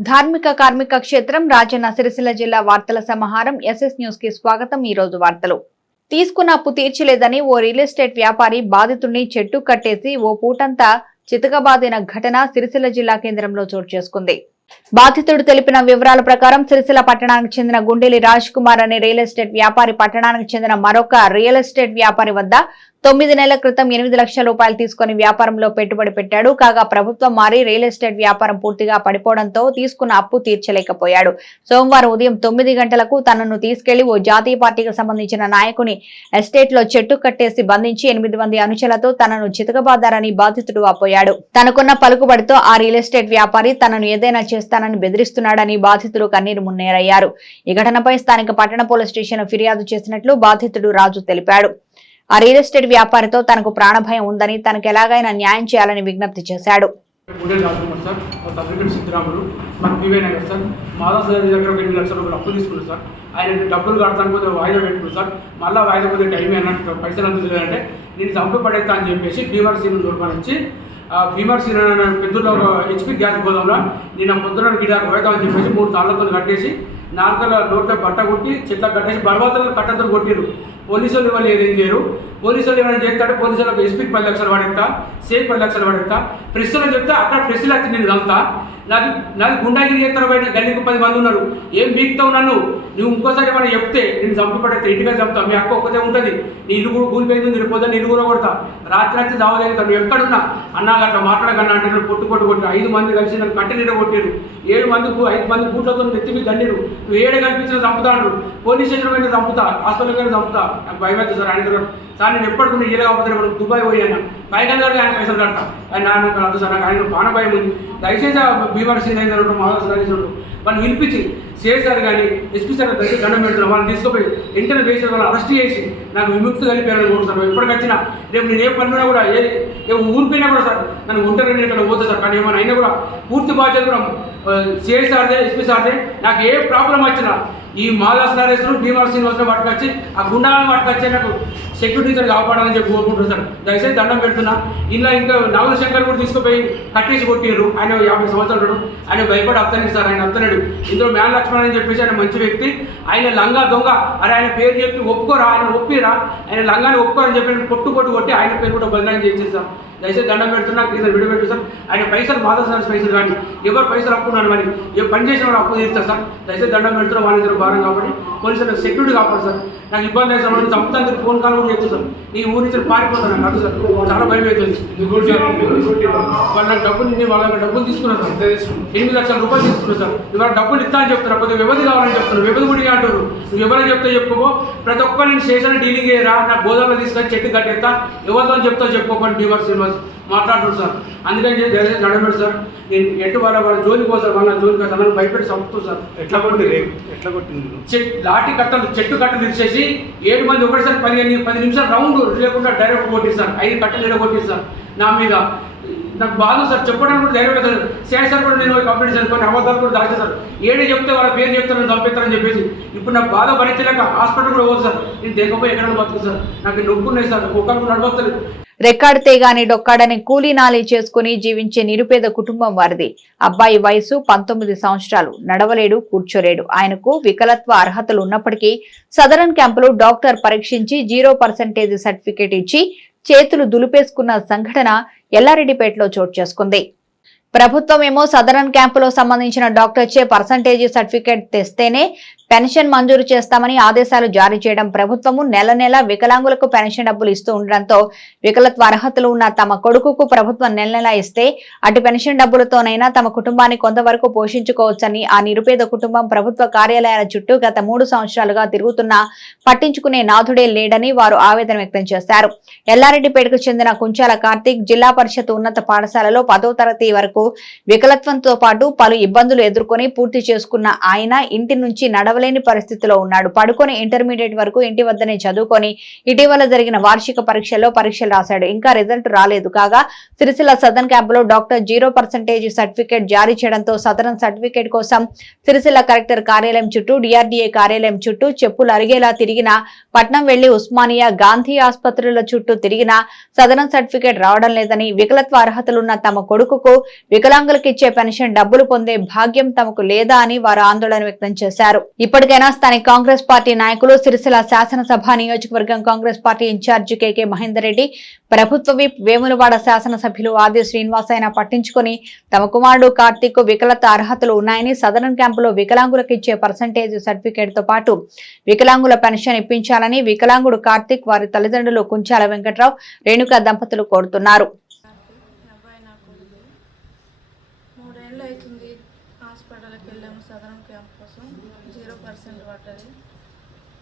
ధార్మిక కార్మిక క్షేత్రం రాజన్న సిరిసిల్ల జిల్లా వార్తల సమాహారం ఎస్ఎస్ న్యూస్కి స్వాగతం. ఈ రోజు వార్తలు. తీసుకున్న అప్పు తీర్చలేదని ఓ రియల్ ఎస్టేట్ వ్యాపారి బాధితుడిని చెట్టు కట్టేసి ఓ పూటంతా చితకబాదిన ఘటన సిరిసిల్ల జిల్లా కేంద్రంలో చోటు చేసుకుంది. బాధితుడు తెలిపిన వివరాల ప్రకారం సిరిసిల్ల పట్టణానికి చెందిన గుండెలి రాజ్ కుమార్ అనే రియల్ ఎస్టేట్ వ్యాపారి పట్టణానికి చెందిన మరొక రియల్ ఎస్టేట్ వ్యాపారి వద్ద తొమ్మిది నెలల క్రితం ఎనిమిది లక్షల రూపాయలు తీసుకుని వ్యాపారంలో పెట్టుబడి పెట్టాడు. కాగా ప్రభుత్వం మారి రియల్ ఎస్టేట్ వ్యాపారం పూర్తిగా పడిపోవడంతో తీసుకున్న అప్పు తీర్చలేకపోయాడు. సోమవారం ఉదయం తొమ్మిది గంటలకు తనను తీసుకెళ్ళి ఓ జాతీయ పార్టీకి సంబంధించిన నాయకుని ఎస్టేట్లో చెట్టు కట్టేసి బంధించి ఎనిమిది మంది అనుచరులతో తనను చితకబాదారని బాధితుడు వాపోయాడు తనకున్న పలుకుబడితో ఆ రియల్ ఎస్టేట్ వ్యాపారి తనను ఏదైనా చేస్తానని బెదిరిస్తున్నాడని బాధితుడు కన్నీరు మున్నేరయ్యారు. ఈ ఘటనపై స్థానిక పట్టణ పోలీస్ స్టేషన్ ఫిర్యాదు చేసినట్లు బాధితుడు రాజు తెలిపాడు. ఆ రియల్ ఎస్టేట్ వ్యాపారితో తనకు ప్రాణభయం ఉందని తనకు ఎలాగైనా న్యాయం చేయాలని విజ్ఞప్తి చేశాడు. సార్. మా పేరు సిద్ధరాముడు మాకు నగర్ సార్. మాధవ్ సార్ దగ్గర ఒక ఎనిమిది లక్షల రూపాయలు అప్పు తీసుకున్నారు సార్. ఆయన డబ్బులు కడతాను పోతే వాయిదా పెట్టుకున్నారు సార్. మళ్ళీ వాయిదా పోతే టైం అన్నట్టు పైసలు అందించలేదంటే నేను చంప పడేస్తా అని చెప్పేసి భీమర్ సీన్ దొరకని నుంచి ఆ భీమర్ సీన్ పెద్దలో ఒక హెచ్పి గ్యాస్ గోదాంలో నేను పొద్దున గిటాకు అని చెప్పేసి మూడు తాళ్ళతో కట్టేసి నాలుగు నోట్లో బట్ట కొట్టి చెట్ల కట్టేసి బర్వాతలు కట్టతో కొట్టిరు పోలీసులు వాళ్ళు ఏదేం చేయరు? పోలీసులు ఏమైనా చేస్తాడు? పోలీసులకు ఎస్పీకి పది లక్షలు పడేస్తా సేఫ్ పది లక్షలు పడేస్తా ప్రెస్లో చెప్తే అక్కడ ప్రెస్లో వచ్చి నేను ఇదంతా నాకు నాకు గుండాగిరి చేస్తారు బయట గల్లీకి పది మంది ఉన్నారు. ఏం బీక్తావు నన్ను? నువ్వు ఇంకోసారి ఏమైనా చెప్తే నేను చంపి ఇంటిగా చంపుతా. మీ అక్క ఒక్కతే ఉంటుంది. నీ ఇల్లు కూడా కూలిపోయింది నేను పొద్దున్న నేను కూడా కొడతా. రాత్రి రాత్రి దావలేగుతా నువ్వు ఎక్కడున్నా? అన్నా అట్లా మాట్లాడకన్నా అంటే నన్ను పొట్టు కొట్టి ఐదు మంది కలిసి నన్ను కట్టె నీడ కొట్టారు ఏడు మంది ఐదు మంది బూట్లతో నెత్తి మీద దండిరు నువ్వు ఏడు కనిపించిన చంపుతా అంటారు పోలీస్ స్టేషన్ పోయిన చంపుతా. హాస్పిటల్ పోయిన చంపుతా. నాకు భయం అవుతుంది సార్. ఆయన దగ్గర సార్ నేను ఎప్పటికీ ఇయ్యలే కాకపోతే ఇప్పుడు దుబాయ్ పోయాను పైకల్ గారికి ఆయన పైసలు కడతా. ఆయన నాకు అర్థం సార్. నాకు ఆయన బాణ భయం ఉంది. దయచేసి ఆ భీమర్ సీన్ అయిన మహారాష్ట్ర వాళ్ళు వినిపించి సిఐ సార్ కానీ ఎస్పీ సార్ దగ్గర దండం పెడుతున్నారు వాళ్ళని తీసుకుపోయి ఇంటర్ వేసి వాళ్ళని అరెస్ట్ చేసి నాకు విముక్తి కలిపారని కోరుతాను ఎప్పటికొచ్చినా రేపు నేను ఏ పనినా కూడా ఏ ఏ ఊరిపోయినా కూడా సార్ నన్ను ఉంటారని ఇక్కడ పోతుంది సార్. కానీ ఏమైనా అయినా కూడా పూర్తి బాధ్యత కూడా సిఐ సార్దే ఎస్పీ సార్దే. నాకు ఏ ప్రాబ్లం వచ్చినా ఈ మాల నరేశ్వరు భీమర్ శ్రీనివాసరావు పట్టుకొచ్చి ఆ గుండాలను పట్టుకొచ్చి నాకు సెక్యూరిటీతో కాపాడాలని చెప్పి కోరుకుంటున్నాను సార్. దయచేసి దండం పెడుతున్నా. ఇలా ఇంకా నాగుల శంకర్ కూడా తీసుకుపోయి కట్టేసి కొట్టిండ్రు ఆయన యాభై సంవత్సరాలు ఆయన భయపడి అత్తలేడు సార్. ఆయన అత్తలేడు. ఇందులో మ్యాన్ లక్ష్మణ్ అని చెప్పేసి ఆయన మంచి వ్యక్తి. ఆయన లంగా దొంగ. అరే ఆయన పేరు చెప్పి ఒప్పుకోరా? ఆయన ఒప్పిరా? ఆయన లంగాని ఒప్పుకోరని చెప్పి పొట్టు పొట్టు కొట్టి ఆయన పేరు కూడా బలిదానం చేసేస్తాం దయచేసి దండం పెడుతున్నా. కింద విడిపెట్టు సార్. ఆయన పైసలు మాధవ సార్ పైసలు కానీ ఎవరు పైసలు అప్పున్నాను మరి? ఏ పని చేసిన వాడు అప్పు తీస్తారు సార్. దయచేసి దండం పెడుతున్నా. వాళ్ళిద్దరు భారం కాబట్టి పోలీసులు సెక్యూరిటీ కాపాడు సార్. నాకు ఇబ్బంది అయితే మనం చంపుతాను ఫోన్ కాల్ కూడా చేస్తాను సార్ నీ ఊరి నుంచి పారిపోతాను నాకు సార్. చాలా భయం అవుతుంది వాళ్ళు నాకు డబ్బులు నేను వాళ్ళ డబ్బులు తీసుకున్నాను సార్. ఎనిమిది లక్షల రూపాయలు తీసుకున్నాను సార్. ఇవాళ డబ్బులు ఇస్తా అని చెప్తున్నారు. కొద్దిగా వ్యవధి కావాలని చెప్తున్నారు. వ్యవధి కూడా అంటారు నువ్వు ఎవరైనా చెప్తే చెప్పుకో. ప్రతి ఒక్కరు నేను స్టేషన్ డీలింగ్ చేయరా? నా గోదాంలో తీసుకొని చెట్టు కట్టేస్తా. ఎవరితో చెప్తా చెప్పుకోకండి భీమర్ శ్రీనివాస్ మాట్లాడుతున్నారు సార్. అందుకని చెప్పి దయచేసి నడబెడు సార్. నేను ఎటు వాళ్ళ వాళ్ళ జోలికి పోతారు వాళ్ళ జోలికి వస్తారు నన్ను భయపెట్టి చంపుతూ సార్. ఎట్లా కొట్టి ఎట్లా కొట్టింది? చెట్ లాఠీ కట్టలు చెట్టు కట్టలు ఇచ్చేసి ఏడు మంది ఒకటిసారి పదిహేను పది నిమిషాలు రౌండ్ లేకుండా డైరెక్ట్ కొట్టిస్తారు ఐదు కట్టలు ఏదో కొట్టిస్తారు నా మీద. నాకు బాధ సార్ చెప్పడానికి కూడా ధైర్యం లేదు సిఐ సార్ కూడా నేను కంప్లీట్ చేసుకొని అబద్ధాలు కూడా దాచేశారు ఏడు చెప్తే వాళ్ళ పేరు చెప్తారని చంపిస్తారని చెప్పేసి. ఇప్పుడు నాకు బాధ భరించలేక హాస్పిటల్ కూడా పోదు సార్. నేను దేకపోయి ఎక్కడ బతుకు సార్. నాకు నొప్పున్నాయి సార్. ఒకరికి నడవత్తలేదు. రెక్కాడితే గాని డొక్కాడని కూలీ నాలి చేసుకుని జీవించే నిరుపేద కుటుంబం వారిది. అబ్బాయి వయసు పంతొమ్మిది సంవత్సరాలు. నడవలేడు కూర్చోలేడు. ఆయనకు వికలత్వ అర్హతలు ఉన్నప్పటికీ సదరన్ క్యాంపులో డాక్టర్ పరీక్షించి జీరో పర్సెంటేజ్ సర్టిఫికేట్ ఇచ్చి చేతులు దులిపేసుకున్న సంఘటన ఎల్లారెడ్డిపేటలో చోటు చేసుకుంది. ప్రభుత్వం ఏమో సదరన్ క్యాంపులో సంబంధించిన డాక్టర్ చే పర్సంటేజీ సర్టిఫికేట్ తెస్తేనే పెన్షన్ మంజూరు చేస్తామని ఆదేశాలు జారీ చేయడం ప్రభుత్వము నెల నెల వికలాంగులకు పెన్షన్ డబ్బులు ఇస్తూ ఉండడంతో వికలత్వ అర్హతలు ఉన్న తమ కొడుకుకు ప్రభుత్వం నెల నెల ఇస్తే అటు పెన్షన్ డబ్బులతోనైనా తమ కుటుంబాన్ని కొంతవరకు పోషించుకోవచ్చని ఆ నిరుపేద కుటుంబం ప్రభుత్వ కార్యాలయాల చుట్టూ గత మూడు సంవత్సరాలుగా తిరుగుతున్నా పట్టించుకునే నాథుడే లేడని వారు ఆవేదన వ్యక్తం చేశారు. ఎల్లారెడ్డిపేటకు చెందిన కుంచాల కార్తీక్ జిల్లా పరిషత్ ఉన్నత పాఠశాలలో పదో తరగతి వరకు వికలత్వంతో పాటు పలు ఇబ్బందులు ఎదుర్కొని పూర్తి చేసుకున్న ఆయన ఇంటి నుంచి నడవ లేవలేని పరిస్థితిలో ఉన్నాడు. పడుకొని ఇంటర్మీడియట్ వరకు ఇంటి వద్దనే చదువుకొని ఇటీవల జరిగిన వార్షిక పరీక్షల్లో పరీక్షలు రాశాడు. ఇంకా రిజల్ట్ రాలేదు. కాగా సిరిసిల్ల సదన్ క్యాంపులో డాక్టర్ జీరో పర్సెంటేజ్ సర్టిఫికేట్ జారీ చేయడంతో సదరన్ సర్టిఫికేట్ కోసం సిరిసిల్ల కలెక్టర్ కార్యాలయం చుట్టూ డిఆర్డీఏ కార్యాలయం చుట్టూ చెప్పులు అరిగేలా తిరిగిన పట్నం వెళ్ళి ఉస్మానియా గాంధీ ఆసుపత్రుల చుట్టూ తిరిగిన సదరన్ సర్టిఫికేట్ రావడం లేదని వికలత్వ అర్హతలున్న తమ కొడుకుకు వికలాంగులకు ఇచ్చే పెన్షన్ డబ్బులు పొందే భాగ్యం తమకు లేదా అని వారు ఆందోళన వ్యక్తం చేశారు. ఇప్పటికైనా స్థానిక కాంగ్రెస్ పార్టీ నాయకులు సిరిసిల్ల శాసనసభ నియోజకవర్గం Congress party incharge KK Mahender Reddy ప్రభుత్వ విప్ వేములవాడ శాసనసభ్యులు ఆది శ్రీనివాస్ అయినా పట్టించుకుని తమ కుమారుడు కార్తీక్ వికలత అర్హతలు ఉన్నాయని సదరన్ క్యాంపులో వికలాంగులకు ఇచ్చే పర్సంటేజ్ సర్టిఫికేట్తో పాటు వికలాంగుల పెన్షన్ ఇప్పించాలని వికలాంగుడు కార్తీక్ వారి తల్లిదండ్రులు కుంచాల వెంకట్రావు రేణుక దంపతులు కోరుతున్నారు. హాస్పిటల్కి వెళ్ళాము సదరం క్యాంప్ కోసం జీరో పర్సెంట్ పడ్డది.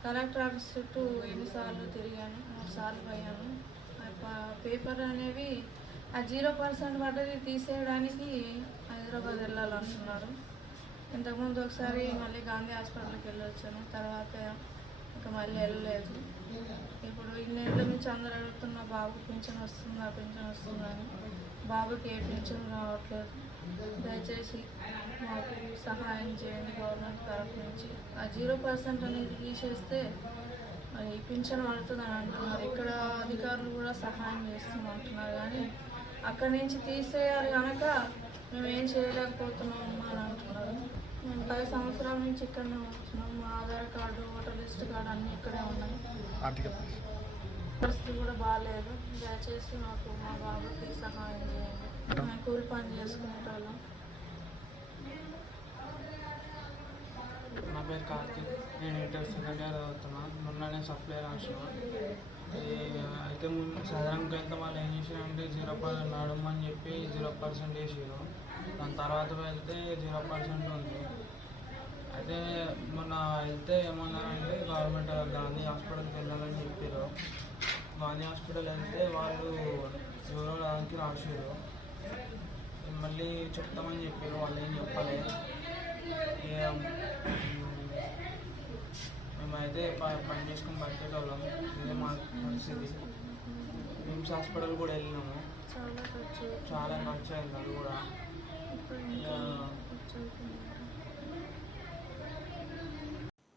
కలెక్టర్ ఆఫీస్ చుట్టూ ఎన్నిసార్లు తిరిగాను. మూడు సార్లు పోయాను ఆ పేపర్ అనేవి ఆ జీరో పర్సెంట్ పడ్డది తీసేయడానికి హైదరాబాద్ వెళ్ళాలంటున్నారు ఇంతకుముందు ఒకసారి మళ్ళీ గాంధీ హాస్పిటల్కి వెళ్ళొచ్చాను తర్వాత ఇంకా మళ్ళీ వెళ్ళలేదు. ఇప్పుడు ఇన్నేళ్ళ నుంచి అందరు అడుగుతున్న బాబు పింఛన్ వస్తుందా? పింఛన్ వస్తుందా? అని. బాబుకి ఏ పింఛన్ రావట్లేదు. దయచేసి మాకు సహాయం చేయండి గవర్నమెంట్ తరఫు నుంచి. ఆ జీరో పర్సెంట్ అనేది తీసేస్తే మరి పింఛన్ పడుతుందని అంటున్నారు. ఇక్కడ అధికారులు కూడా సహాయం చేస్తున్నాం అంటున్నారు కానీ అక్కడి నుంచి తీసేయాలి కనుక మేము ఏం చేయలేకపోతున్నాము అని అంటున్నారు. మేము పది సంవత్సరాల నుంచి ఇక్కడనే ఉంటున్నాం. మా Aadhaar card voter list card అన్నీ ఇక్కడే ఉన్నాయి. పరిస్థితి కూడా బాగాలేదు దయచేసి మాకు మా బాబుకి సహాయం చేయండి. మేము కూలి పని చేసుకునేటోళ్ళం. నా పేరు కార్తీక్. నేను ఇంటర్ సెకండ్ ఇయర్ చదువుతున్నాను మొన్ననే సప్లై రాసిన. అయితే ముందు సదరంకి వాళ్ళు ఏం చేసారంటే జీరో పర్సెంట్ నడమని చెప్పి జీరో పర్సెంట్ వేసారు దాని తర్వాత వెళ్తే జీరో పర్సెంట్ ఉంది. అయితే మొన్న వెళ్తే ఏమన్నారంటే గవర్నమెంట్ గాంధీ హాస్పిటల్కి వెళ్ళాలని చెప్పారు గాంధీ హాస్పిటల్ వెళ్తే వాళ్ళు జీరో రావడానికి రాసారు మళ్ళీ చెప్తామని చెప్పారు వాళ్ళు ఏం చెప్పలేదు మేమైతే పని చేసుకుని బతికేటోళ్ళం ఇదే మా పరిస్థితి. మిమ్స్ హాస్పిటల్ కూడా వెళ్ళినాము. చాలా ఖర్చు. అయింది అది కూడా.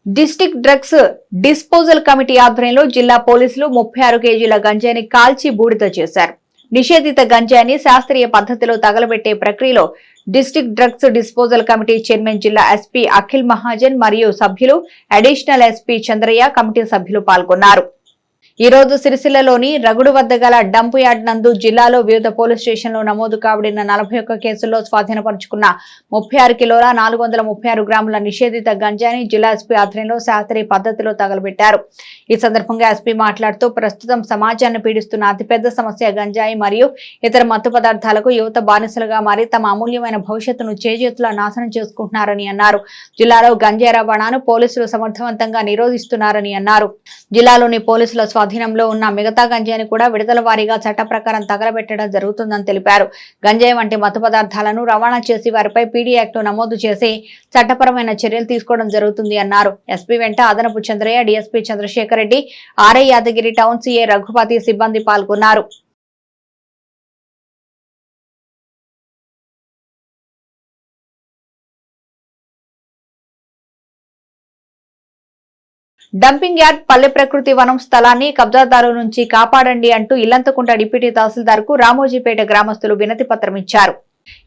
డిస్టిక్ డ్రగ్స్ డిస్పోజల్ కమిటీ ఆధ్వర్యంలో జిల్లా పోలీసులు ముప్పై ఆరు కేజీల గంజాయిని కాల్చి బూడిద చేశారు. నిషేధిత గంజాయిని శాస్త్రీయ పద్ధతిలో తగలబెట్టే ప్రక్రియలో district drugs disposal committee chairman జిల్లా ఎస్పీ అఖిల్ మహాజన్ మరియు సభ్యులు అడిషనల్ ఎస్పీ చంద్రయ్య కమిటీ సభ్యులు పాల్గొన్నారు. ఈ రోజు సిరిసిల్లలోని రగుడు వద్ద గల డంపు యార్డ్ నందు జిల్లాలో వివిధ పోలీస్ స్టేషన్లో నమోదు కాబడిన నలభై ఒక్క కేసుల్లో స్వాధీనపరుచుకున్న ముప్పై ఆరు కిలోల నాలుగు వందల ముప్పై ఆరు గ్రాముల నిషేధిత గంజాని జిల్లా ఎస్పీ ఆధ్వర్యంలో శాస్త్రీయ పద్ధతిలో తగలబెట్టారు. ఈ సందర్భంగా ఎస్పీ మాట్లాడుతూ ప్రస్తుతం సమాజాన్ని పీడిస్తున్న అతిపెద్ద సమస్య గంజాయి మరియు ఇతర మత్తు పదార్థాలకు యువత బానిసలుగా మారి తమ అమూల్యమైన భవిష్యత్తును చేజేతులా నాశనం చేసుకుంటున్నారని అన్నారు. జిల్లాలో గంజాయి రవాణాను పోలీసులు సమర్థవంతంగా నిరోధిస్తున్నారని అన్నారు. జిల్లాలోని పోలీసుల స్వాధీనంలో ఉన్న మిగతా గంజాయిని కూడా విడుదల వారీగా చట్ట ప్రకారం తగలబెట్టడం జరుగుతుందని తెలిపారు. గంజాయి వంటి మత్తు పదార్థాలను రవాణా చేసి వారిపై పీడీ యాక్ట్ నమోదు చేసి చట్టపరమైన చర్యలు తీసుకోవడం జరుగుతుంది అన్నారు. ఎస్పీ వెంట అదనపు Chandraiah DSP Chandrashekar Reddy RI Yadagiri town CA Raghupathi సిబ్బంది పాల్గొన్నారు. డంపింగ్ యార్డ్ పల్లె ప్రకృతి వనం స్థలాన్ని కబ్జాదారు నుంచి కాపాడండి అంటూ ఇల్లంతకుంట డిప్యూటీ తహసీల్దార్కు రామోజీపేట గ్రామస్తులు వినతి పత్రం ఇచ్చారు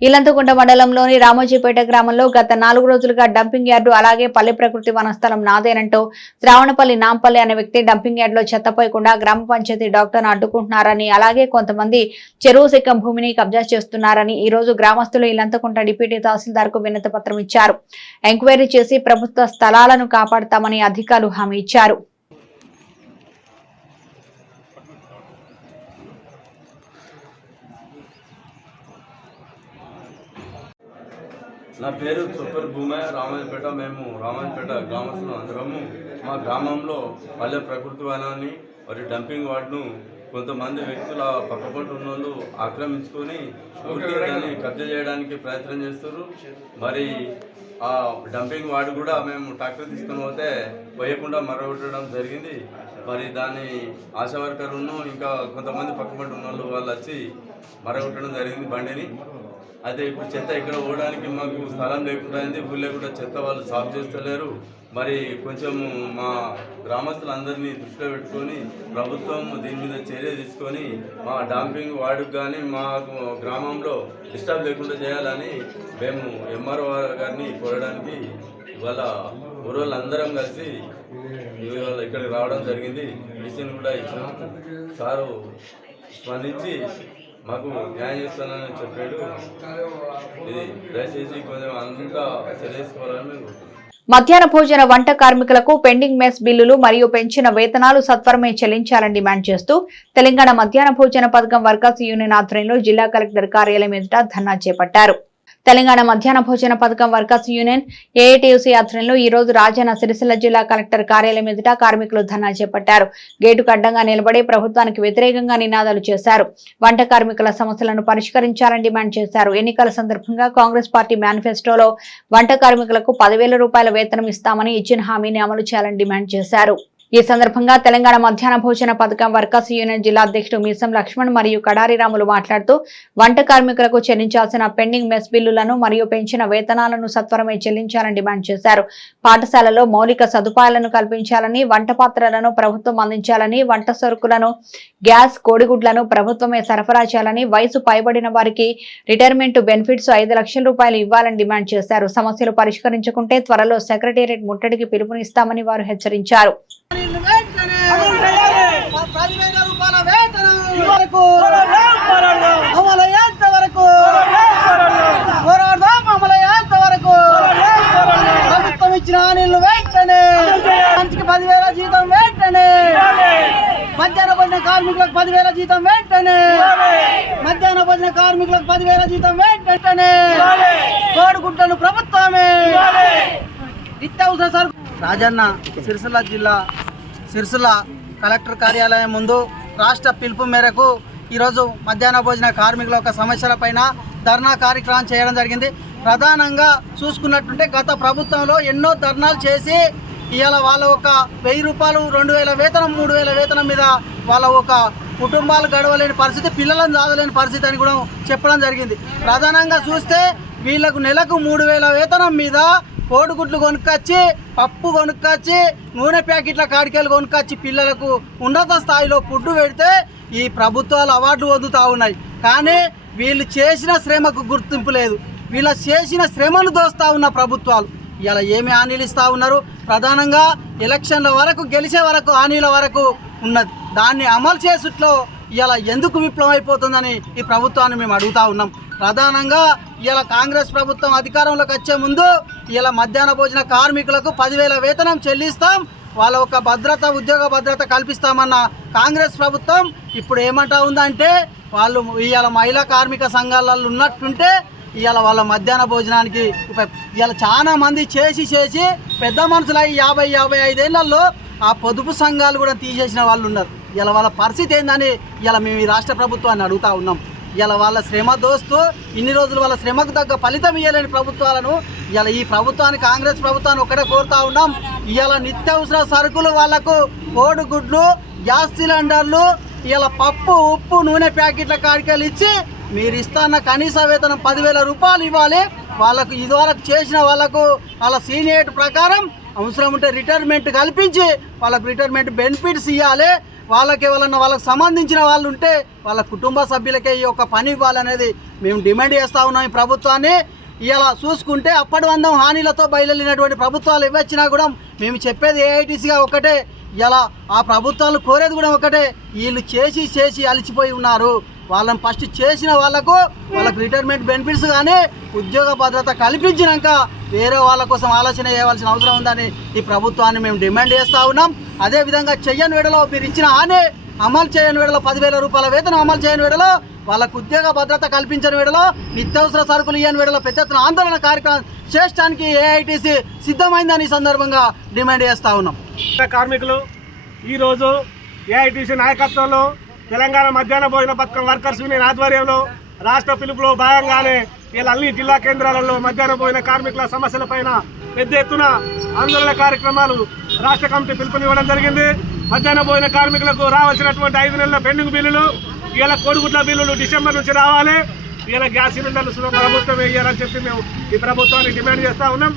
ఇలంతకుంట మండలంలోని రామోజీపేట గ్రామంలో గత నాలుగు రోజులుగా డంపింగ్ యార్డు అలాగే పల్లె ప్రకృతి వనస్థలం నాదేనంటూ శ్రావణపల్లి నాంపల్లి అనే వ్యక్తి డంపింగ్ యార్డ్లో చెత్త పోయకుండా గ్రామ పంచాయతీ డాక్టర్ అడ్డుకుంటున్నారని అలాగే కొంతమంది చెరువు సిక్కం భూమిని కబ్జా చేస్తున్నారని ఈ రోజు గ్రామస్తులు ఇలంతకుంట డిప్యూటీ తహసీల్దార్కు వినతి పత్రం ఇచ్చారు. ఎంక్వైరీ చేసి ప్రభుత్వ స్థలాలను కాపాడతామని అధికారులు హామీ ఇచ్చారు. నా పేరు సూపర్ భూమయ్య రామాయపేట మేము రామాయపేట గ్రామస్తులు అందరము. మా గ్రామంలో పల్లె ప్రకృతి వనాన్ని మరి డంపింగ్ వార్డును కొంతమంది వ్యక్తుల పక్కపంట ఉన్న వాళ్ళు ఆక్రమించుకొని దాన్ని కబ్జా చేయడానికి ప్రయత్నం చేస్తారు మరి ఆ డంపింగ్ వార్డు కూడా మేము ట్రాక్టర్ తీసుకొని పోతే పోయకుండా మరగొట్టడం జరిగింది. మరి దాన్ని ఆశా వర్కర్ను ఇంకా కొంతమంది పక్కపంటి ఉన్న వాళ్ళు వాళ్ళు వచ్చి మరగొట్టడం జరిగింది బండిని. అయితే ఇప్పుడు చెత్త ఇక్కడ పోవడానికి మాకు స్థలం లేకుండా అయింది ఊళ్ళో కూడా చెత్త వాళ్ళు సాఫ్ చేస్తలేరు. మరి కొంచెం మా గ్రామస్తులందరినీ దృష్టిలో పెట్టుకొని ప్రభుత్వం దీని మీద చర్య తీసుకొని మా డాంపింగ్ వార్డుకు కానీ మా గ్రామంలో డిస్టర్బ్ లేకుండా చేయాలని మేము ఎంఆర్ఓ గారిని కోరడానికి ఇవాళ ఊరోళ్ళందరం కలిసి ఇవాళ ఇక్కడికి రావడం జరిగింది. మిషన్ కూడా ఇచ్చినాం. సారు స్పందించి మాకు న్యాయం చేస్తానని చెప్పాడు. ఇది దయచేసి కొంచెం అంతా చర్యేసుకోవాలని మేము మధ్యాహ్న భోజన వంట కార్మికులకు పెండింగ్ మెస్ బిల్లులు మరియు పెంచిన వేతనాలు సత్వరమే చెల్లించాలని డిమాండ్ చేస్తూ తెలంగాణ మధ్యాహ్న భోజన పథకం వర్కర్స్ యూనియన్ ఆధ్వర్యంలో జిల్లా కలెక్టర్ కార్యాలయం ఎదుట ధర్నా చేపట్టారు. తెలంగాణ మధ్యాహ్న భోజన పథకం వర్కర్స్ యూనియన్ ఏఐటీయూసీ ఆధ్వర్యంలో ఈ రోజు రాజన్న సిరిసిల్ల జిల్లా కలెక్టర్ కార్యాలయం ఎదుట కార్మికులు ధర్నా చేపట్టారు. గేటుకు అడ్డంగా నిలబడి ప్రభుత్వానికి వ్యతిరేకంగా నినాదాలు చేశారు. వంట కార్మికుల సమస్యలను పరిష్కరించాలని డిమాండ్ చేశారు. ఎన్నికల సందర్భంగా కాంగ్రెస్ పార్టీ మేనిఫెస్టోలో వంట కార్మికులకు పదివేల రూపాయల వేతనం ఇస్తామని ఇచ్చిన హామీని అమలు చేయాలని డిమాండ్ చేశారు. ఈ సందర్భంగా తెలంగాణ మధ్యాహ్న భోజన పథకం వర్కర్స్ యూనియన్ జిల్లా అధ్యక్షుడు మీసం లక్ష్మణ్ మరియు కడారి రాములు మాట్లాడుతూ వంట కార్మికులకు చెల్లించాల్సిన పెండింగ్ మెస్ బిల్లులను మరియు పెంచిన వేతనాలను సత్వరమే చెల్లించాలని డిమాండ్ చేశారు. పాఠశాలలో మౌలిక సదుపాయాలను కల్పించాలని వంట పాత్రలను ప్రభుత్వం అందించాలని వంట సరుకులను గ్యాస్ కోడిగుడ్లను ప్రభుత్వమే సరఫరా చేయాలని వయసు పైబడిన వారికి రిటైర్మెంట్ బెనిఫిట్స్ ఐదు లక్షల రూపాయలు ఇవ్వాలని డిమాండ్ చేశారు. సమస్యలు పరిష్కరించకుంటే త్వరలో సెక్రటేరియట్ ముట్టడికి పిలుపునిస్తామని వారు హెచ్చరించారు. ఇచ్చిన హామీలు వెంటనే మనిషికి పదివేల జీతం వెంటనే. మధ్యాహ్న భోజన కార్మికులకు పదివేల జీతం వెంటనే మధ్యాహ్న భోజన కార్మికులకు పదివేల జీతం వెంటనే కోడిగుడ్డను ప్రభుత్వమే నిత్యావసర సరుకు రాజన్న సిరిసిల్ల జిల్లా సిరిసిల్ల కలెక్టర్ కార్యాలయం ముందు రాష్ట్ర పిలుపు మేరకు ఈరోజు మధ్యాహ్న భోజన కార్మికుల యొక్క సమస్యలపైన ధర్నా కార్యక్రమం చేయడం జరిగింది. ప్రధానంగా చూసుకున్నట్టుంటే గత ప్రభుత్వంలో ఎన్నో ధర్నాలు చేసి ఇవాళ వాళ్ళ ఒక వెయ్యి రూపాయలు రెండు వేల వేతనం మూడు వేల వేతనం మీద వాళ్ళ ఒక కుటుంబాలు గడవలేని పరిస్థితి పిల్లలను చదవలేని పరిస్థితి అని కూడా చెప్పడం జరిగింది. ప్రధానంగా చూస్తే వీళ్ళకు నెలకు మూడు వేల వేతనం మీద కోడిగుడ్లు కొనుక్కొచ్చి పప్పు కొనుక్కొచ్చి నూనె ప్యాకెట్ల కాడికెళ్ళి కొనుక్కొచ్చి పిల్లలకు ఉన్నత స్థాయిలో ఫుడ్ పెడితే ఈ ప్రభుత్వాలు అవార్డులు పొందుతూ ఉన్నాయి. కానీ వీళ్ళు చేసిన శ్రమకు గుర్తింపు లేదు. వీళ్ళ చేసిన శ్రమను దోస్తూ ఉన్న ప్రభుత్వాలు. ఇలా ఏమి హామీలు ఇస్తూ ఉన్నారు? ప్రధానంగా ఎలక్షన్ల వరకు గెలిచే వరకు హామీల వరకు ఉన్నది. దాన్ని అమలు చేసుట్లో ఇలా ఎందుకు విప్లవం అయిపోతుందని ఈ ప్రభుత్వాన్ని మేము అడుగుతా ఉన్నాం. ప్రధానంగా ఇలా కాంగ్రెస్ ప్రభుత్వం అధికారంలోకి వచ్చే ముందు ఇలా మధ్యాహ్న భోజన కార్మికులకు పదివేల వేతనం చెల్లిస్తాం. వాళ్ళ ఒక భద్రత ఉద్యోగ భద్రత కల్పిస్తామన్న కాంగ్రెస్ ప్రభుత్వం ఇప్పుడు ఏమంటా ఉందంటే వాళ్ళు ఇవాళ మహిళా కార్మిక సంఘాలలో ఉన్నట్టుంటే ఇవాళ వాళ్ళ మధ్యాహ్న భోజనానికి ఇవాళ చాలా మంది చేసి చేసి పెద్ద మనుషులు అయ్యి యాభై యాభై ఐదేళ్ళలో ఆ పొదుపు సంఘాలు కూడా తీసేసిన వాళ్ళు ఉన్నారు. ఇలా వాళ్ళ పరిస్థితి ఏందని ఇలా మేము ఈ రాష్ట్ర ప్రభుత్వాన్ని అడుగుతా ఉన్నాం. ఇలా వాళ్ళ శ్రమ దోస్తూ ఇన్ని రోజులు వాళ్ళ శ్రమకు తగ్గ ఫలితం ఇవ్వలేని ప్రభుత్వాలను ఇలా ఈ ప్రభుత్వాన్ని కాంగ్రెస్ ప్రభుత్వాన్ని ఒకటే కోరుతా ఉన్నాం. ఇలా నిత్యావసర సరుకులు వాళ్ళకు కోడిగుడ్లు గ్యాస్ సిలిండర్లు ఇలా పప్పు ఉప్పు నూనె ప్యాకెట్ల కాడికలు ఇచ్చి మీరు ఇస్తాన్న కనీస వేతనం పదివేల రూపాయలు ఇవ్వాలి. వాళ్ళకు ఇదివరకు చేసిన వాళ్ళకు వాళ్ళ సీనియర్ ప్రకారం అవసరం ఉంటే రిటైర్మెంట్ కల్పించి వాళ్ళకు రిటైర్మెంట్ బెనిఫిట్స్ ఇవ్వాలి వాళ్ళకి ఎవరన్నా వాళ్ళకి సంబంధించిన వాళ్ళు ఉంటే వాళ్ళ కుటుంబ సభ్యులకే ఈ యొక్క పని ఇవ్వాలనేది మేము డిమాండ్ చేస్తూ ఉన్నాం ఈ ప్రభుత్వాన్ని. ఇలా చూసుకుంటే అప్పటి వందం హానిలతో బయలుదేరినటువంటి ప్రభుత్వాలు ఇవ్వచ్చినా కూడా మేము చెప్పేది ఏఐటీసీగా ఒకటే. ఇలా ఆ ప్రభుత్వాలు కోరేది కూడా ఒకటే. వీళ్ళు చేసి చేసి అలిచిపోయి ఉన్నారు. వాళ్ళని ఫస్ట్ చేసిన వాళ్ళకు వాళ్ళకు రిటైర్మెంట్ బెనిఫిట్స్ కానీ ఉద్యోగ భద్రత కల్పించినాక వేరే వాళ్ళ కోసం ఆలోచన చేయవలసిన అవసరం ఉందని ఈ ప్రభుత్వాన్ని మేము డిమాండ్ చేస్తూ ఉన్నాం. అదేవిధంగా చెయ్యని వేడలో మీరు ఇచ్చిన హామీ అమలు చేయని వేడలో పదివేల రూపాయల వేతనం అమలు చేయని వేడలో వాళ్ళకు ఉద్యోగ భద్రత కల్పించని వేడలో నిత్యావసర సరుకులు ఇయ్యని వేడలో పెద్ద ఎత్తున ఆందోళన కార్యక్రమం చేయడానికి ఏఐటీసీ సిద్ధమైందని సందర్భంగా డిమాండ్ చేస్తూ ఉన్నాం. కార్మికులు ఈరోజు ఏఐటీసీ నాయకత్వంలో తెలంగాణ మధ్యాహ్న భోజన పథకం వర్కర్స్ యూనియన్ ఆధ్వర్యంలో రాష్ట్ర పిలుపులో భాగంగానే ఇలా అన్ని జిల్లా కేంద్రాలలో మధ్యాహ్నం భోజన కార్మికుల సమస్యలపైన పెద్ద ఎత్తున ఆందోళన కార్యక్రమాలు రాష్ట్ర కమిటీ పిలుపునివ్వడం జరిగింది. మధ్యాహ్నం పోయిన కార్మికులకు రావాల్సినటువంటి ఐదు నెలల పెండింగ్ బిల్లులు ఇలా కోడిగుడ్ల బిల్లులు డిసెంబర్ నుంచి రావాలి. ఇలా గ్యాస్ సిలిండర్లు ప్రభుత్వం వేయాలని చెప్పి మేము ఈ ప్రభుత్వాన్ని డిమాండ్ చేస్తా ఉన్నాం.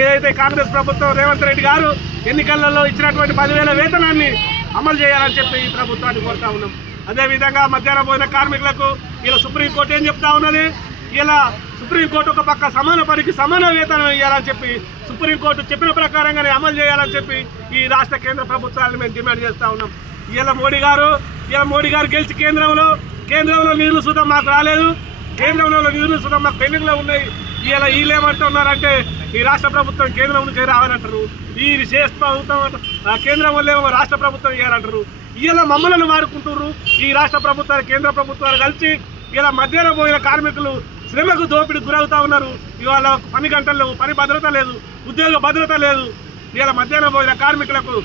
ఏదైతే కాంగ్రెస్ ప్రభుత్వం రేవంత్ రెడ్డి గారు ఎన్నికలలో ఇచ్చినటువంటి పదివేల వేతనాన్ని అమలు చేయాలని చెప్పి ఈ ప్రభుత్వాన్ని కోరుతా ఉన్నాం. అదేవిధంగా మధ్యాహ్నం పోయిన కార్మికులకు ఇలా సుప్రీంకోర్టు ఏం చెప్తా ఉన్నది? ఇలా సుప్రీంకోర్టు ఒక పక్క సమాన పనికి సమాన వేతనం ఇవ్వాలని చెప్పి సుప్రీంకోర్టు చెప్పిన ప్రకారంగానే అమలు చేయాలని చెప్పి ఈ రాష్ట్ర కేంద్ర ప్రభుత్వాలను మేము డిమాండ్ చేస్తూ ఉన్నాం. ఇలా మోడీ గారు ఇలా మోడీ గారు గెలిచి కేంద్రంలో కేంద్రంలో నిధులు సుతం మాకు రాలేదు. కేంద్రంలో నిధులు సుతం మాకు పెండింగ్లో ఉన్నాయి. ఇలా వీళ్ళేమంటున్నారంటే ఈ రాష్ట్ర ప్రభుత్వం కేంద్రం నుంచి రావాలంటారు. ఈ విశేష ప్రభుత్వం ఆ, కేంద్రం వల్లేమో రాష్ట్ర ప్రభుత్వం చేయాలంటారు ఇలా మమ్మలను మారుకుంటున్నారు ఈ రాష్ట్ర ప్రభుత్వాలు కేంద్ర ప్రభుత్వాలు కలిసి ఇలా మధ్యాహ్నం పోయిన కార్మికులు శ్రమకు దోపిడి గురవుతా ఉన్నారు. ఇవాళ పని గంటలు లేవు పని భద్రత లేదు ఉద్యోగ భద్రత లేదు. ఇలా మధ్యాహ్నం పోయిన కార్మికులకు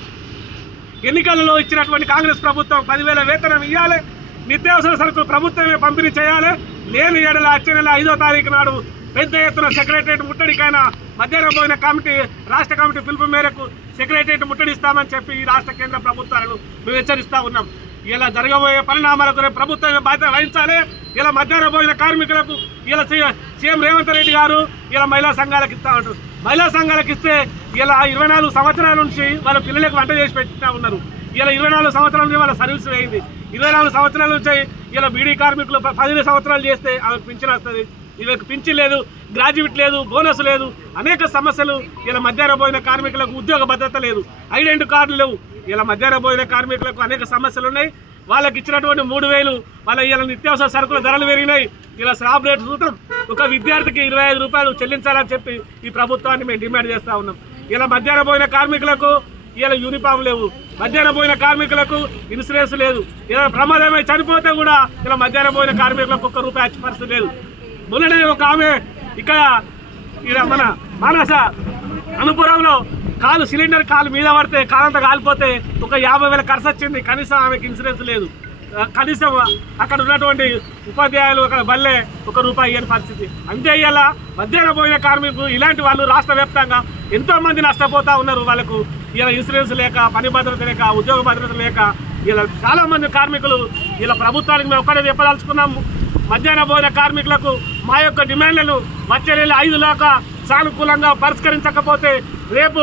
ఎన్నికలలో ఇచ్చినటువంటి కాంగ్రెస్ ప్రభుత్వం పదివేల వేతనం ఇవ్వాలి నిత్యావసర సరుకులు ప్రభుత్వమే పంపిణీ చేయాలి. లేని ఏడల వచ్చే నెల ఐదో తారీఖు నాడు పెద్ద ఎత్తున సెక్రటరియట్ ముట్టడికైనా మధ్యాహ్నం పోయిన కమిటీ రాష్ట్ర కమిటీ పిలుపు మేరకు సెక్రటరియట్ ముట్టడిస్తామని చెప్పి ఈ రాష్ట్ర కేంద్ర ప్రభుత్వాలను మేము హెచ్చరిస్తా ఉన్నాం. ఇలా జరగబోయే పరిణామాలకు రేపు ప్రభుత్వమే బాధ్యత వహించాలి. ఇలా మధ్యాహ్నం పోయిన కార్మికులకు ఇలా సీఎం రేవంత్ రెడ్డి గారు ఇలా మహిళా సంఘాలకు ఇస్తా ఉంటారు మహిళా సంఘాలకు ఇస్తే ఇలా ఇరవై నాలుగు సంవత్సరాల నుంచి వాళ్ళ పిల్లలకు వంట చేసి పెట్టినా ఉన్నారు. ఇలా ఇరవై నాలుగు సంవత్సరాల నుంచి వాళ్ళ సర్వీస్ అయింది ఇరవై నాలుగు సంవత్సరాల నుంచి ఇలా బీడీ కార్మికులు పదిహేను సంవత్సరాలు చేస్తే ఆమెకు పింఛన్ వస్తుంది. వీళ్ళకి పింఛన్ లేదు గ్రాడ్యుయేట్ లేదు బోనస్ లేదు. అనేక సమస్యలు ఇలా మధ్యాహ్నం పోయిన కార్మికులకు ఉద్యోగ భద్రత లేదు. ఐడెంటి కార్డులు లేవు. ఇలా మధ్యాహ్నం పోయిన కార్మికులకు అనేక సమస్యలు ఉన్నాయి. వాళ్ళకి ఇచ్చినటువంటి మూడు వేలు వాళ్ళ ఇలా నిత్యావసర సరుకుల ధరలు పెరిగినాయి. ఇలా స్లాబ్ రేటు చూద్దాం. ఒక విద్యార్థికి ఇరవై ఐదు రూపాయలు చెల్లించాలని చెప్పి ఈ ప్రభుత్వాన్ని మేము డిమాండ్ చేస్తా ఉన్నాం. ఇలా మధ్యాహ్నం పోయిన కార్మికులకు ఇలా యూనిఫామ్ లేవు. మధ్యాహ్నం పోయిన కార్మికులకు ఇన్సూరెన్స్ లేదు. ఇలా ప్రమాదమై చనిపోతే కూడా ఇలా మధ్యాహ్నం పోయిన కార్మికులకు ఒక్క రూపాయి వచ్చే పరిస్థితి లేదు. మొన్ననే ఒక ఆమె ఇక్కడ ఇక్కడ మన మానస అనుపురంలో కాలు సిలిండర్ కాలు మీద పడితే కాలంతా కాలిపోతే ఒక యాభై వేల ఖర్చు వచ్చింది. కనీసం ఆమెకి ఇన్సూరెన్స్ లేదు. కనీసం అక్కడ ఉన్నటువంటి ఉపాధ్యాయులు అక్కడ బల్లే ఒక రూపాయి ఇవ్వని పరిస్థితి. అంతే ఇలా మధ్యాహ్నం పోయిన కార్మికులు ఇలాంటి వాళ్ళు రాష్ట్ర వ్యాప్తంగా ఎంతోమంది నష్టపోతూ ఉన్నారు వాళ్ళకు. ఇలా ఇన్సూరెన్స్ లేక పని భద్రత లేక ఉద్యోగ భద్రత లేక ఇలా చాలామంది కార్మికులు ఇలా ప్రభుత్వానికి మేము ఒక్కడే చెప్పదలుచుకున్నాము మధ్యాహ్నం పోయిన కార్మికులకు మా యొక్క డిమాండ్లను వచ్చే నెల ఐదు లోక సానుకూలంగా పరిష్కరించకపోతే రేపు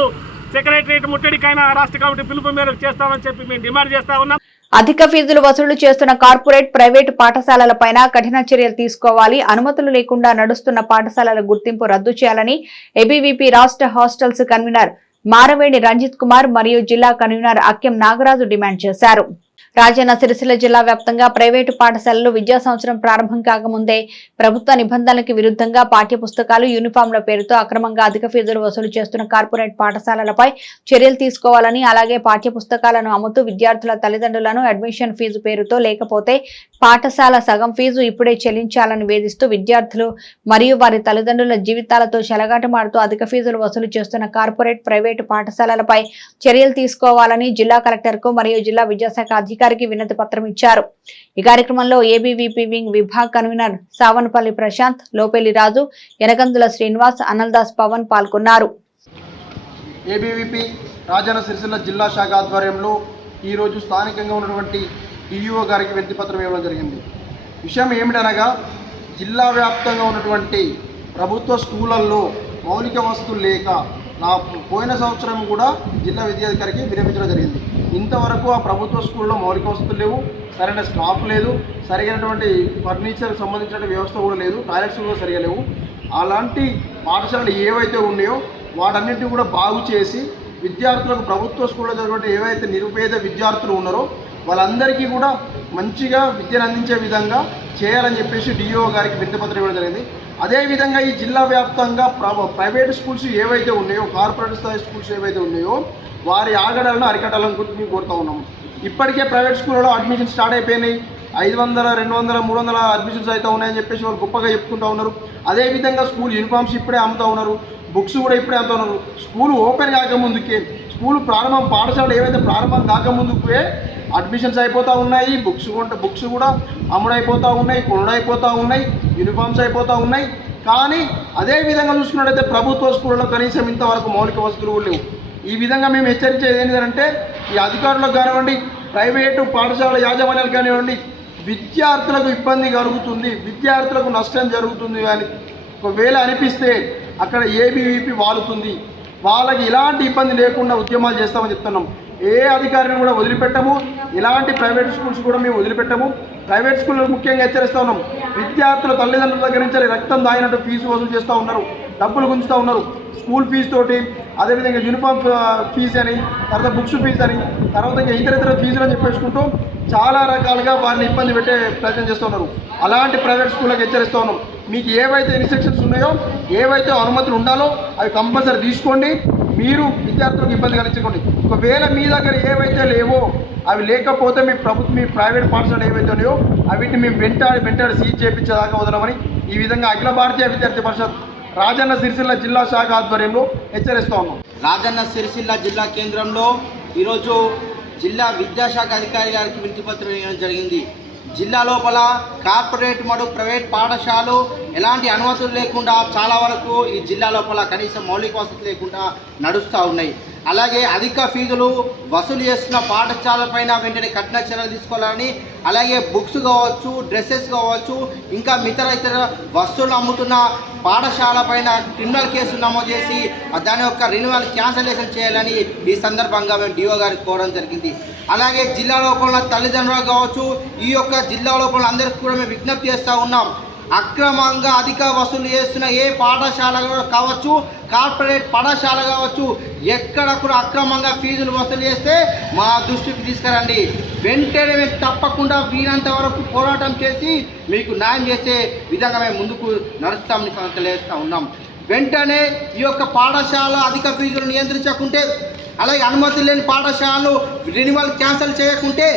సెక్రటరేట్ ముట్టడికైనా రాష్ట్ర కమిటీ పిలుపు మేరకు చేస్తామని చెప్పి మేము డిమాండ్ చేస్తా ఉన్నాం. అధిక ఫీజులు వసూలు చేస్తున్న కార్పొరేట్ ప్రైవేటు పాఠశాలలపైన కఠిన చర్యలు తీసుకోవాలి. అనుమతులు లేకుండా నడుస్తున్న పాఠశాలల గుర్తింపు రద్దు చేయాలని ఏబీవీపీ రాష్ట్ర హాస్టల్స్ కన్వీనర్ మారవేణి రంజిత్ కుమార్ మరియు జిల్లా కన్వీనర్ అక్కెం నాగరాజు డిమాండ్ చేశారు. రాజన్న సిరిసిల్ల జిల్లా వ్యాప్తంగా ప్రైవేటు పాఠశాలలు విద్యా సంవత్సరం ప్రారంభం కాకముందే ప్రభుత్వ నిబంధనలకు విరుద్ధంగా పాఠ్య పుస్తకాలు యూనిఫామ్ల పేరుతో అక్రమంగా అధిక ఫీజులు వసూలు చేస్తున్న కార్పొరేట్ పాఠశాలలపై చర్యలు తీసుకోవాలని అలాగే పాఠ్య పుస్తకాలను అమ్ముతూ విద్యార్థుల తల్లిదండ్రులను అడ్మిషన్ ఫీజు పేరుతో లేకపోతే పాఠశాల సగం ఫీజు ఇప్పుడే చెల్లించాలని వేధిస్తూ విద్యార్థులు మరియు వారి తల్లిదండ్రుల జీవితాలతో చెలగాటమాడుతూ అధిక ఫీజులు వసూలు చేస్తున్న కార్పొరేట్ ప్రైవేటు పాఠశాలలపై చర్యలు తీసుకోవాలని జిల్లా కలెక్టర్కు మరియు జిల్లా విద్యాశాఖ అధికారికి వినతి పత్రం ఇచ్చారు. ఈ కార్యక్రమంలో ఏబీవీపీ వింగ్ విభాగ్ కన్వీనర్ సావన్పల్లి ప్రశాంత్ లోపేలి రాజు ఎనగందుల శ్రీనివాస్ అనంల్దాస్ పవన్ పాల్గొన్నారు. ఏబీవీపీ రాజన్న సిరిసిల్ల జిల్లా శాఖ ఆధ్వర్యంలో ఈరోజు స్థానికంగా ఉన్నటువంటి ఈఈఓ గారికి వినతి పత్రం ఇవ్వడం జరిగింది. విషయం ఏమిటనగా జిల్లా వ్యాప్తంగా ఉన్నటువంటి ప్రభుత్వ స్కూళ్ళల్లో మౌలిక వసతులు లేక నా పోయిన సంవత్సరం కూడా జిల్లా విద్యాధికారికి విరమించడం జరిగింది. ఇంతవరకు ఆ ప్రభుత్వ స్కూల్లో మౌలిక వసతులు లేవు సరైన స్టాఫ్ లేదు సరైనటువంటి ఫర్నిచర్ సంబంధించిన వ్యవస్థ కూడా లేదు టాయిలెట్స్ కూడా సరిగా లేవు. అలాంటి పాఠశాలలు ఏవైతే ఉన్నాయో వాటన్నింటినీ కూడా బాగు చేసి విద్యార్థులకు ప్రభుత్వ స్కూల్లో చదివే ఏవైతే నిరుపేద విద్యార్థులు ఉన్నారో వాళ్ళందరికీ కూడా మంచిగా విద్యను అందించే విధంగా చేయాలని చెప్పేసి డిఓ గారికి వినతిపత్రం ఇవ్వడం జరిగింది. అదేవిధంగా ఈ జిల్లా వ్యాప్తంగా ప్రైవేట్ స్కూల్స్ ఏవైతే ఉన్నాయో కార్పొరేట్ స్థాయి స్కూల్స్ ఏవైతే ఉన్నాయో వారి ఆగడాలను అరికట్టాలని గురించి మేము కోరుతా ఉన్నాము ఇప్పటికే ప్రైవేట్ స్కూళ్ళలో అడ్మిషన్ స్టార్ట్ అయిపోయినాయి. ఐదు వందల రెండు వందల మూడు వందల అడ్మిషన్స్ అయితే ఉన్నాయని చెప్పేసి వాళ్ళు గొప్పగా చెప్పుకుంటూ ఉన్నారు. అదేవిధంగా స్కూల్ యూనిఫామ్స్ ఇప్పుడే అమ్ముతూ ఉన్నారు. బుక్స్ కూడా ఇప్పుడే అమ్ముతా ఉన్నారు. స్కూల్ ఓపెన్ కాకముందుకే స్కూల్ ప్రారంభం పాఠశాలలు ఏవైతే ప్రారంభం కాకముందుకే అడ్మిషన్స్ అయిపోతూ ఉన్నాయి బుక్స్ కొంటే బుక్స్ కూడా అమ్ముడైపోతూ ఉన్నాయి కొనుడైపోతూ ఉన్నాయి యూనిఫామ్స్ అయిపోతూ ఉన్నాయి. కానీ అదే విధంగా చూసుకున్నట్టయితే ప్రభుత్వ స్కూళ్ళలో కనీసం ఇంతవరకు మౌలిక వసతులు లేవు. ఈ విధంగా మేము హెచ్చరించేది ఏంటంటే ఈ అధికారులకు కానివ్వండి ప్రైవేటు పాఠశాల యాజమాన్యాలు కానివ్వండి విద్యార్థులకు ఇబ్బంది కలుగుతుంది విద్యార్థులకు నష్టం జరుగుతుంది అని. ఒకవేళ అనిపిస్తే అక్కడ ఏబీవీపీ వాలుతుంది. వాళ్ళకి ఎలాంటి ఇబ్బంది లేకుండా ఉద్యమాలు చేస్తామని చెప్తున్నాం. ఏ అధికారిని కూడా వదిలిపెట్టము. ఇలాంటి ప్రైవేట్ స్కూల్స్ కూడా మేము వదిలిపెట్టము. ప్రైవేట్ స్కూల్లో ముఖ్యంగా హెచ్చరిస్తూ ఉన్నాం. విద్యార్థుల తల్లిదండ్రుల దగ్గర నుంచి రక్తం దాగినట్టు ఫీజు వసూలు చేస్తూ ఉన్నారు. డబ్బులు గుంజుతూ ఉన్నారు. స్కూల్ ఫీజు తోటి అదేవిధంగా యూనిఫామ్ ఫీజు అని తర్వాత బుక్స్ ఫీజు అని తర్వాత ఇంకా ఇతర ఇతర ఫీజులు అని చెప్పేసుకుంటూ చాలా రకాలుగా వారిని ఇబ్బంది పెట్టే ప్రయత్నం చేస్తున్నారు అలాంటి ప్రైవేట్ స్కూళ్ళకి హెచ్చరిస్తూ ఉన్నాం. మీకు ఏవైతే ఇన్స్ట్రక్షన్స్ ఉన్నాయో ఏవైతే అనుమతులు ఉండాలో అవి కంపల్సరీ తీసుకోండి. మీరు విద్యార్థులకు ఇబ్బంది కలిగించకండి. ఒకవేళ మీ దగ్గర ఏవైతే లేవో అవి లేకపోతే మీ ప్రభుత్వ మీ ప్రైవేట్ పాఠశాలలు ఏవైతే ఉన్నాయో అవిటిని మేము వెంటాడి వెంటాడి సీజ్ చేయించేదాకా వదలమని ఈ విధంగా అఖిల భారతీయ విద్యార్థి పరిషత్ రాజన్న సిరిసిల్ల జిల్లా శాఖ ఆధ్వర్యంలో హెచ్చరిస్తూ ఉన్నాం. రాజన్న సిరిసిల్ల జిల్లా కేంద్రంలో ఈరోజు జిల్లా విద్యాశాఖ అధికారి గారికి వినతిపత్రం జరిగింది. జిల్లా లోపల కార్పొరేట్ మరియు ప్రైవేట్ పాఠశాలలు ఎలాంటి అనుమతులు లేకుండా చాలా వరకు ఈ జిల్లా లోపల కనీసం మౌలిక వసతులు లేకుండా నడుస్తూ ఉన్నాయి. అలాగే అధిక ఫీజులు వసూలు చేస్తున్న పాఠశాలపైన వెంటనే కఠిన చర్యలు తీసుకోవాలని అలాగే బుక్స్ కావచ్చు డ్రెస్సెస్ కావచ్చు ఇంకా ఇతర ఇతర వస్తువులు అమ్ముతున్న పాఠశాల పైన క్రిమినల్ కేసు నమోదు చేసి దాని యొక్క రెన్యువల్ క్యాన్సలేషన్ చేయాలని ఈ సందర్భంగా మేము డిఓ గారికి కోరడం జరిగింది. అలాగే జిల్లా లోపల తల్లిదండ్రులు కావచ్చు ఈ యొక్క జిల్లా లోపల అందరికీ కూడా మేము విజ్ఞప్తి చేస్తూ ఉన్నాం. అక్రమంగా అధిక వసూలు చేస్తున్న ఏ పాఠశాల కావచ్చు కార్పొరేట్ పాఠశాల కావచ్చు ఎక్కడ కూడా అక్రమంగా ఫీజులు వసూలు చేస్తే మా దృష్టికి తీసుకురండి. వెంటనే మేము తప్పకుండా వీలంత వరకు పోరాటం చేసి మీకు న్యాయం చేసే విధంగా మేము ముందుకు నడుస్తామని తెలియజేస్తూ ఉన్నాం. వెంటనే ఈ యొక్క పాఠశాల అధిక ఫీజులు నియంత్రించకుంటే అలాగే అనుమతి లేని పాఠశాలలు రెన్యువల్ క్యాన్సిల్ చేయకుంటే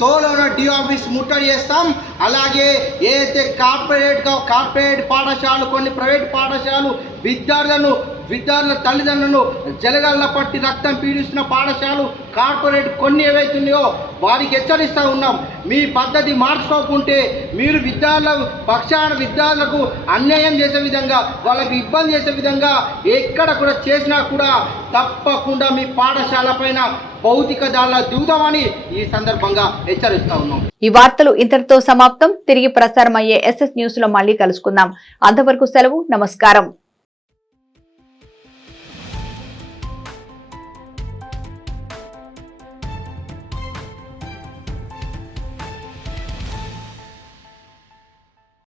తోలోన డి ఆఫీస్ ముట్టడి చేస్తాం. అలాగే ఏదైతే కార్పొరేట్గా కార్పొరేట్ పాఠశాలలు కొన్ని ప్రైవేట్ పాఠశాలలు విద్యార్థులను విద్యార్థుల తల్లిదండ్రులను జలగల్ల పట్టి రక్తం పీడిస్తున్న పాఠశాలలు కార్పొరేట్ కొన్ని ఏవైతున్నాయో వారికి హెచ్చరిస్తూ ఉన్నాం. మీ పద్ధతి మార్చుకోకుంటే మీరు విద్యార్థుల పక్షాన విద్యార్థులకు అన్యాయం చేసే విధంగా వాళ్ళకి ఇబ్బంది చేసే విధంగా ఎక్కడ కూడా చేసినా కూడా తప్పకుండా మీ పాఠశాల పైన భౌతిక దాడుల దిగుతామని ఈ సందర్భంగా హెచ్చరిస్తా ఉన్నాం. ఈ వార్తలు ఇంతటితో సమాప్తం. తిరిగి ప్రసారం అయ్యే ఎస్ఎస్ న్యూస్లో మళ్ళీ కలుసుకుందాం. అంతవరకు సెలవు నమస్కారం.